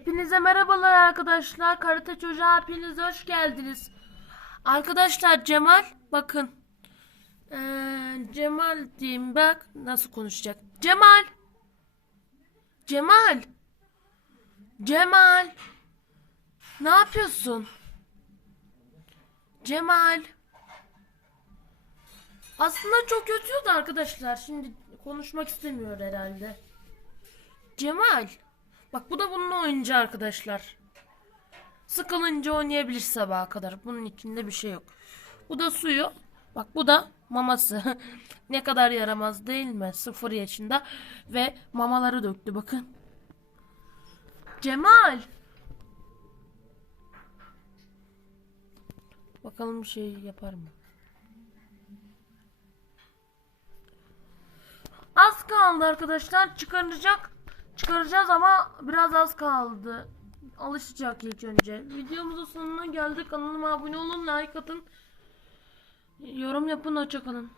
Hepinize merhabalar arkadaşlar. Karate Çocuğa hepiniz hoş geldiniz. Arkadaşlar Cemal bakın. Ee, Cemal diyeyim bak nasıl konuşacak. Cemal. Cemal. Cemal. Ne yapıyorsun? Cemal. Aslında çok kötüydü arkadaşlar. Şimdi konuşmak istemiyor herhalde. Cemal. Bak bu da bunun oyuncağı arkadaşlar. Sıkılınca oynayabilir sabaha kadar. Bunun içinde bir şey yok. Bu da suyu. Bak bu da maması. ne kadar yaramaz değil mi? Sıfır yaşında. Ve mamaları döktü bakın. Cemal. Bakalım bir şey yapar mı? Az kaldı arkadaşlar. Çıkaracak. Çıkaracağız ama biraz az kaldı. Alışacak ilk önce. Videomuzun sonuna geldik. Kanalıma abone olun, like atın. Yorum yapın, hoşçakalın.